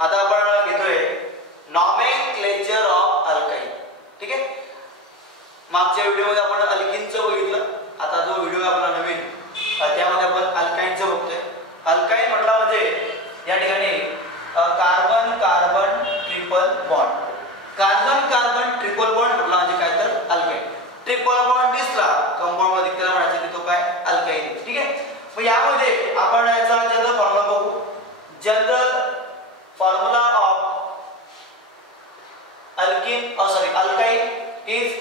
आता आपण घेतोय नॉमेनक्लेचर ऑफ अल्काइन. ठीक आहे. मागच्या व्हिडिओमध्ये आपण अल्किनचं बघितलं. आता जो व्हिडिओ आपला नवीन त्यामध्ये आपण अल्काइनचं बघतोय. अल्काइन म्हटलं म्हणजे या ठिकाणी carbon carbon triple bond. Carbon carbon triple bond म्हटलं म्हणजे काय तर अल्काइन. ट्रिपल बॉन्ड दिसला कंपाऊंड मध्ये त्याला म्हणायचं की तो काय अल्काइन. ठीक आहे. मग यामध्ये आपण याचा जनरल फॉर्म्युला बघू. General formula of alkyne is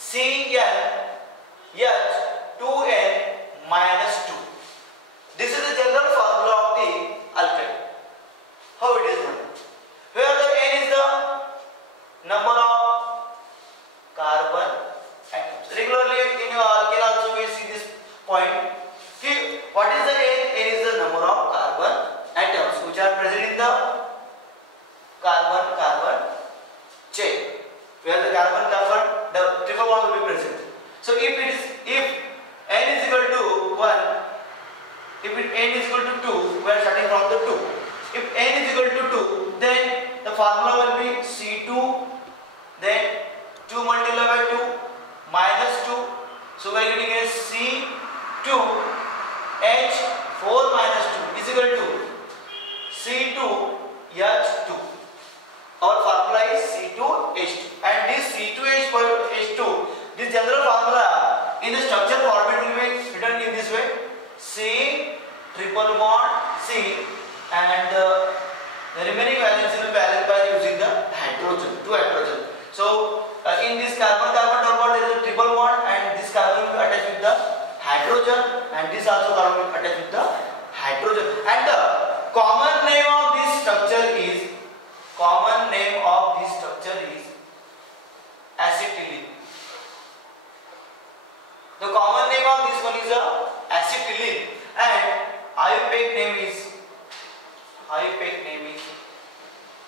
CnH2n-2. This is the general formula of the alkyne. How it is done? Where the N is the number of carbon atoms. Regularly in alkane also we see this point. What is the N? N is the number of carbon atoms which are present in the carbon chain. Where the carbon the triple bond will be present. So if N is equal to 1, if N is equal to 2, we are starting from the 2. If N is equal to 2, then the formula will be C2, then 2 multiplied by 2 minus 2. So we are getting a C2H4 minus 2 is equal to C2H2. Our formula is C2H2, and this C2H2, this general formula in the structure format will be written in this way: C triple bond C, and the remaining valence will be balanced by using the hydrogen, 2 hydrogen. So in this carbon carbon double bond there is a triple bond, and this carbon will be attached with the hydrogen, and this also carbon will be attached with the hydrogen. And the common name of this structure is acetylene. The common name of this one is acetylene, and IUPAC name is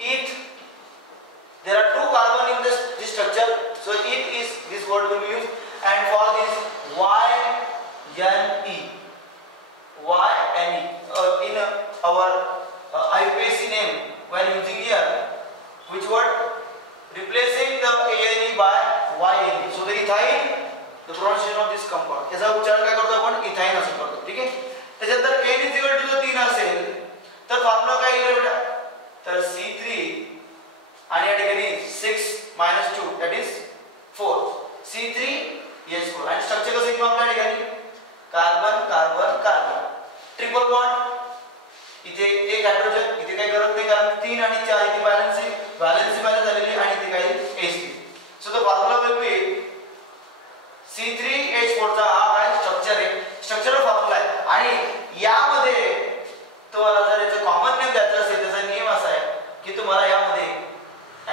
eth. There are 2 carbon in this structure, so eth is this word will be used, and for this YNE in our IUPAC name we are using here which word? Replacing the ANE by YNE. So the ethyl, the pronunciation of this compound. याचा उच्चार काय करतो आपण ethyne असं करतो. ठीक आहे. त्याच्यानंतर N is equal to 3 असेल तर फॉर्म्युला काय येईल बेटा? तर C3 आणि या ठिकाणी 6 minus 2 that is 4. C3H4. आणि स्ट्रक्चर कसं येईल आपल्या ठिकाणी? Carbon carbon carbon triple bond. इथे एक हायड्रोजन, इथे काही गरज नाही कारण 3 आणि 4 इथे बॅलन्स झालेली आणि इथे काही H3. So the formula will be C3H4 चा हा काय स्ट्रक्चर आहे, स्ट्रक्चरल फॉर्म्युला आहे. आणि यामध्ये तुम्हाला जर याचा कॉमन नेम द्यायचा असेल त्याचा नियम असा आहे की तुम्हाला यामध्ये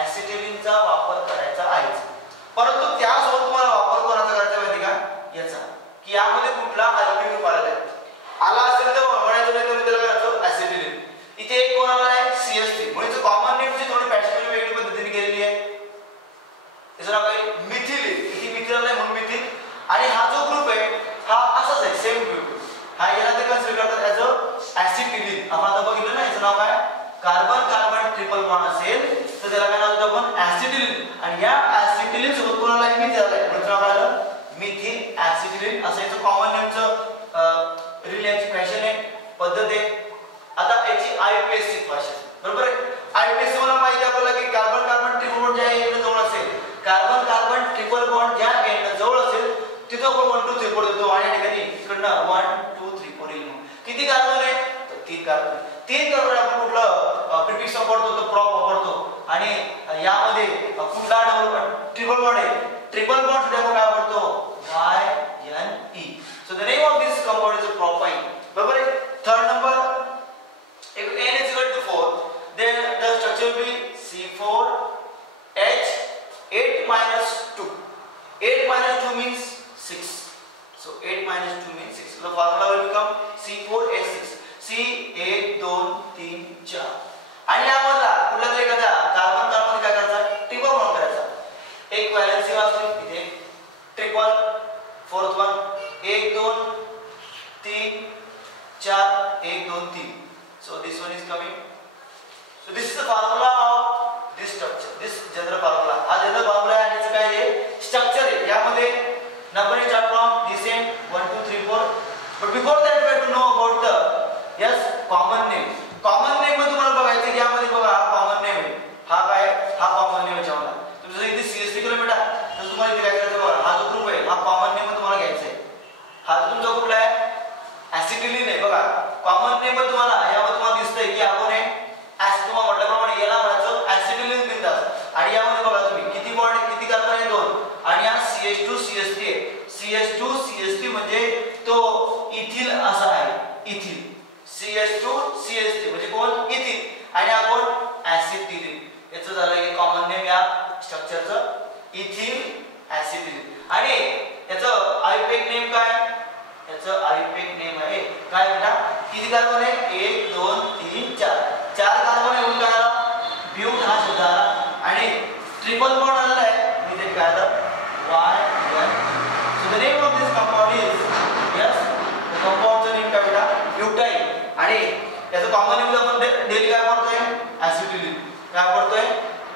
ऍसिटिलीनचा वापर करायचा आहे. परंतु त्यासोबत तुम्हाला वापर कोणाचा करायचा माहिती का? याचा की यामध्ये कुठला अल्किन ग्रुप आलेला आहे. आला असेल तर म्हणायचं नाही तर त्याला काय होतं ऍसिटिलीन. इथे एक कोण आला आहे CH3. म्हणजे कॉमन नेमची थोडी पॅटर्न वेगळी पद्धतीने केलेली आहे. त्याचं नाव काय मिथिलीन. इथे मिथिल आलाय म्हणून मिथिल. आणि हा जो ग्रुप आहे हा असाच आहे सेम ग्रुप. हा याला ते कन्सिडर करतात ॲज ऍसिटिलीन. आपण आता बघितलं ना याचं नाव काय कार्बन कार्बन ट्रिपल बॉन्ड असेल तर त्याला काय नाव होतं आपण ऍसिटिलीन. आणि या ऍसिटिलीन सोबत कोणाला मिथिल आलाय म्हणजे नाव काय आलं मिथिल ऍसिटिलीन. असं याचं कॉमन नेमचं रिलेची फॅशन आहे पद्धत आहे. आता याची आयपीएससी भाषा बरोबर आहे. आयपीएससी मला माहिती आपल्याला की कार्बन कार्बन ट्रिपल बॉन्ड ज्या एंड जवळ असेल कार्बन कार्बन ट्रिपल बॉन्ड ज्या एंड जवळ असेल तिथं आपण 1 2 3 4 देतो. आणि या ठिकाणी इकडनं 1 2 3 4 येईल. किती कार्बन आहे तर 3 कार्बन. 3 कार्बन आपण कुठलं प्रिफिक्स वापरतो तर प्रॉप वापरतो. आणि यामध्ये कुठला ट्रिपल बॉन्ड आहे ट्रिपल बॉन्ड साठी आपण काय वापरतो YNE. So the name of this compound is a propyne. बरोबर आहे. Third number if N is equal to 4 then the structure will be C4H8 minus 2. 8 minus 2 means 6. So 8 minus 2 means 6. So the formula will become C4H6. C 1 2 3 4. आणि यामधला कुठला तरी एखादा carbon carbon काय करायचा triple bond करायचा. एक व्हॅलेन्सी असते इथे triple fourth one 1 2 3 4 1 2 3. So this one is coming So this is the formula of this structure. This general formula. हा जनरल फॉर्म्युला आहे आणि काय आहे स्ट्रक्चर आहे. यामध्ये numbering start from this end 1 2 3 4. But before that we have to know about the yes common name. Common name मध्ये तुम्हाला बघायचं की यामध्ये बघा हा कॉमन नेम आहे. हा काय हा कॉमन नेम आहे याच्यामध्ये. तुम्ही जर इथे CST केलं बेटा तर तुम्हाला इथे काय करायचं बघा हा जो ग्रुप आहे हा कॉमन नेम तुम्हाला घ्यायचा आहे. हा तुमचा कुठला आहे ऍसिटिलीन आहे बघा. कॉमन नेम मध्ये तुम्हाला यामध्ये तुम्हाला दिसतंय की आपण हे तुम्हाला म्हटल्याप्रमाणे याला म्हणायचं ऍसिटिलीन बिंदास आणि यामध्ये बघा तुम्ही किती बॉन्ड किती कार्बन आहे 2 आणि हा CH2 CH3 आहे. CH2 CH3 म्हणजे तो इथिल असा आहे इथिल. CH2 CH3 म्हणजे कोण इथिल आणि हा कोण ऍसिटिलीन. याचं झालं की कॉमन नेम या स्ट्रक्चरचं इथिल ऍसिटिलीन आणि याचं आययुपॅक नेम काय याचं आययुपॅक नेम आहे काय बेटा किती कार्बन आहे 1 2 3 4 4 कार्बन आहे म्हणून काय आला ब्यूट हा शब्द आला आणि ट्रिपल बॉन्ड आलेला आहे म्हणजे काय आलं Y1. So the name of this compound is yes the compoundचं नेम काय बेटा ब्यूटाईन आणि याचं कॉमन नेम आपण डेली काय वापरतोय ऍसिटिलीन. काय वापरतोय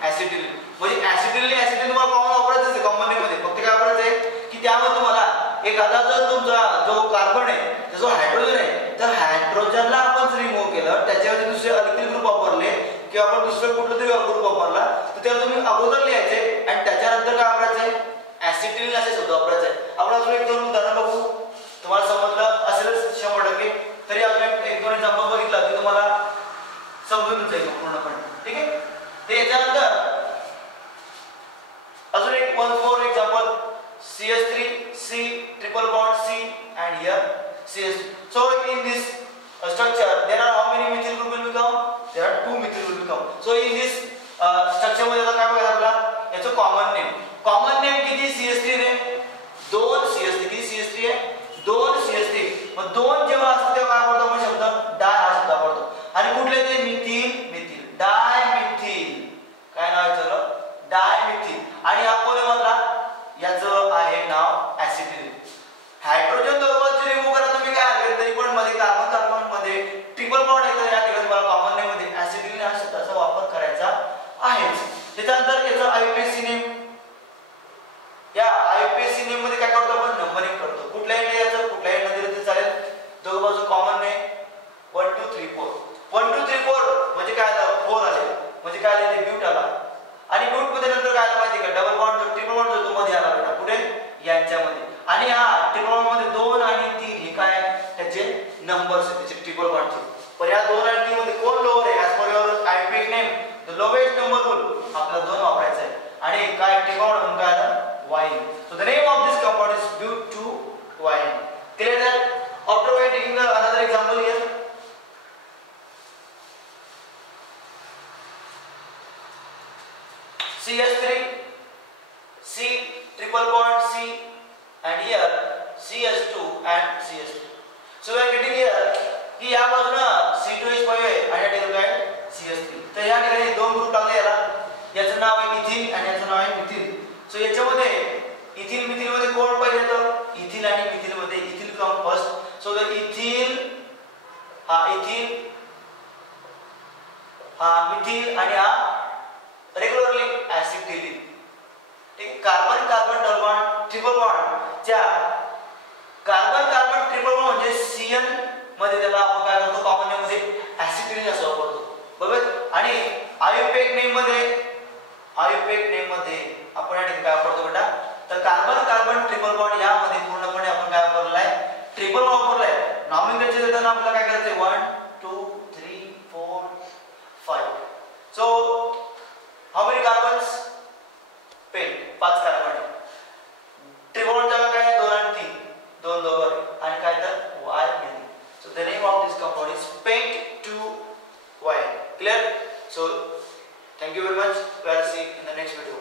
ऍसिटिलीन म्हणजे ऍसिटिलीन तुम्हाला कॉमन वापरायचं आहे कॉमन नेम मध्ये फक्त काय वापरायचं आहे की त्यामध्ये तुम्हाला एखादा जर तुमचा जो कार्बन आहे जो हायड्रोजन आहे तर हायड्रोजनला आपण रिमूव्ह केलं त्याच्यावरती दुसरे अल्किल ग्रुप वापरले किंवा आपण दुसरं कुठलं तरी ग्रुप वापरला तर त्याला तुम्ही अगोदर लिहायचे आणि त्याच्यानंतर काय वापरायचं ऍसिटिलीन असे शब्द वापरायचे. आपण अजून एक दोन उदाहरण बघू तुम्हाला समजलं असेलच 100% तरी अजून एक दोन एक्झाम्पल बघितलं की तुम्हाला समजून जाईल पूर्णपणे. ठीक आहे ते याच्यानंतर अजून एक 1 4 example CH3 C triple bond C and here CH. So in this structure there are how many methyl group will become? There are 2 methyl will become. So in this structure मध्ये आता काय बघायला आपला याचं कॉमन नेम. कॉमन नेम किती CH3 रे 2 CH3 किती CH3 आहे 2 CH3. मग 2 जेव्हा असतो तेव्हा काय वापरतो आपण शब्द डाय हा शब्द वापरतो आणि कुठले ते मिथिल मिथिल डाय मिथिल काय नाव आहे त्याचं डाय मिथिल आणि हा कोण म्हणला याचं आहे नाव ऍसिटिलीन. हायड्रोजन दोघांचे रिमूव्ह करा तुम्ही काय हरकत तरी पण मध्ये कार्बन कार्बन मध्ये ट्रिपल बॉन्ड आहे तर या ठिकाणी मला कॉमन नेम मध्ये ऍसिटिलीन हा शब्दाचा वापर करायचा आहे. त्याच्यानंतर याचं आययुपॅक नेम या आययुपॅक नेम मध्ये काय करतो आपण नंबरिंग करतो. कुठल्याही एंड याचं कुठल्याही एंड दिलं तरी चालेल दोघं बाजू कॉमन नेम 1 2 3 4 1 2 3 4 म्हणजे काय आलं 4 आले म्हणजे काय आले ते ब्यूट आला आणि ब्यूट मध्ये नंतर काय आलं माहिती का डबल बॉन्ड ट्रिपल बॉन्ड जो मध्ये आला बेटा कुठे यांच्यामध्ये आणि हा ट्रिपल बॉन्ड मध्ये 2 आणि 3 हे काय त्याचे नंबर्स आहेत त्याचे ट्रिपल बॉन्डचे. पण या 2 आणि 3 मध्ये कोण लोअर आहे as per your IUPAC name the lowest number rule आपल्याला 2 वापरायचा आहे आणि काय ट्रिपल बॉन्ड म्हणून काय आलं yne. So the name of this compound is but two yne. Clear that? After we taking another example here. CH3 C triple bond C and here CH2 and CH2. So we are getting here की या बाजूला C2H5 आहे आणि या ठिकाणी काय CH3. तर या ठिकाणी दोन ग्रुप टाकले याला याचं नाव आहे इथिल आणि याचं नाव आहे मिथिल. सो याच्यामध्ये इथिल मिथिल मध्ये कोण पाहिजे येतं इथिल आणि मिथिल मध्ये ethyl come first. So the ethyl हा इथिल हा मिथिल आणि हा रेग्युलरली ऍसिटिलीन. ठीक carbon carbon double bond triple bond च्या कार्बन कार्बन ट्रिपल बॉन्ड म्हणजे CN मध्ये त्याला आपण काय करतो कॉमन नेम मध्ये ऍसिटिलीन असं वापरतो बरोबर. आणि आययुपॅक नेम मध्ये आपण या ठिकाणी काय वापरतो बेटा तर कार्बन कार्बन ट्रिपल बॉन्ड यामध्ये पूर्णपणे आपण काय वापरलेला आहे ट्रिपल वापरलाय. नॉमेनक्लेचर देताना आपल्याला काय करायचं 1 2 3 4 5. So how many carbons pent 5 carbon आहे. ट्रिपल बॉन्ड जागा काय 2 आणि 3 2 लोअर आणि काय तर Y घेणे. So the name of this compound is pent two Y. Clear? So thank you very much. We are see in the next video.